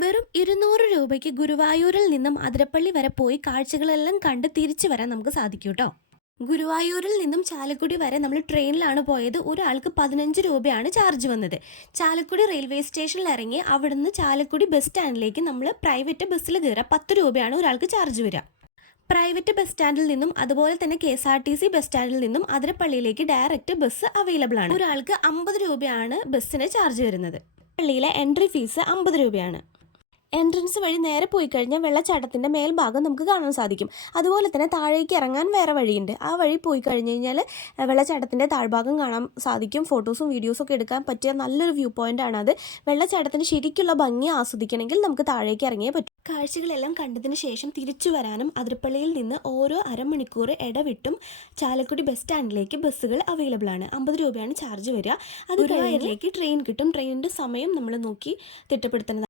വെറും 200 രൂപയ്ക്ക് ഗുരുവായൂരിൽ നിന്നും അതിരപ്പള്ളി വരെ പോയി കാഴ്ചകളെല്ലാം കണ്ട് തിരിച്ചു വരാൻ നമുക്ക് സാധിക്കും കേട്ടോ. ഗുരുവായൂരിൽ നിന്നും ചാലക്കുടി വരെ നമ്മൾ ട്രെയിനിലാണ് പോയത്. ഒരാൾക്ക് 15 രൂപയാണ് ചാർജ് വന്നത്. ചാലക്കുടി റെയിൽവേ സ്റ്റേഷനിൽ ഇറങ്ങി അവിടുന്ന് ചാലക്കുടി ബസ് സ്റ്റാൻഡിലേക്ക് നമ്മൾ പ്രൈവറ്റ് ബസ്സിൽ കയറുക. 10 രൂപയാണ് ഒരാൾക്ക് ചാർജ് വരിക. പ്രൈവറ്റ് ബസ് സ്റ്റാൻഡിൽ നിന്നും അതുപോലെ തന്നെ KSRTC ബസ് സ്റ്റാൻഡിൽ നിന്നും അതിരപ്പള്ളിയിലേക്ക് ഡയറക്റ്റ് ബസ് അവൈലബിൾ ആണ്. ഒരാൾക്ക് 50 രൂപയാണ് ബസ്സിന് ചാർജ് വരുന്നത്. പള്ളിയിലെ എൻട്രി ഫീസ് 50 രൂപയാണ്. എൻട്രൻസ് വഴി നേരെ പോയി കഴിഞ്ഞാൽ വെള്ളച്ചാട്ടത്തിൻ്റെ മേൽഭാഗം നമുക്ക് കാണാൻ സാധിക്കും. അതുപോലെ തന്നെ താഴേക്ക് ഇറങ്ങാൻ വേറെ വഴിയുണ്ട്. ആ വഴി പോയി കഴിഞ്ഞ് കഴിഞ്ഞാൽ വെള്ളച്ചാട്ടത്തിൻ്റെ താഴ്ഭാഗം കാണാൻ സാധിക്കും. ഫോട്ടോസും വീഡിയോസും ഒക്കെ എടുക്കാൻ പറ്റിയ നല്ലൊരു വ്യൂ പോയിൻ്റ് ആണത്. വെള്ളച്ചാട്ടത്തിന് ശരിക്കുള്ള ഭംഗി ആസ്വദിക്കണമെങ്കിൽ നമുക്ക് താഴേക്ക് ഇറങ്ങിയേ പറ്റും. കാഴ്ചകളെല്ലാം കണ്ടതിന് ശേഷം തിരിച്ചു വരാനും അതിരപ്പള്ളിയിൽ നിന്ന് ഓരോ അരമണിക്കൂർ ഇടവിട്ടും ചാലക്കുടി ബസ് സ്റ്റാൻഡിലേക്ക് ബസ്സുകൾ അവൈലബിൾ ആണ്. 50 രൂപയാണ് ചാർജ് വരിക. അത് ഗുരുവായൂരിലേക്ക് ട്രെയിൻ കിട്ടും. ട്രെയിനിൻ്റെ സമയം നമ്മൾ നോക്കി തിട്ടപ്പെടുത്തുന്നത്.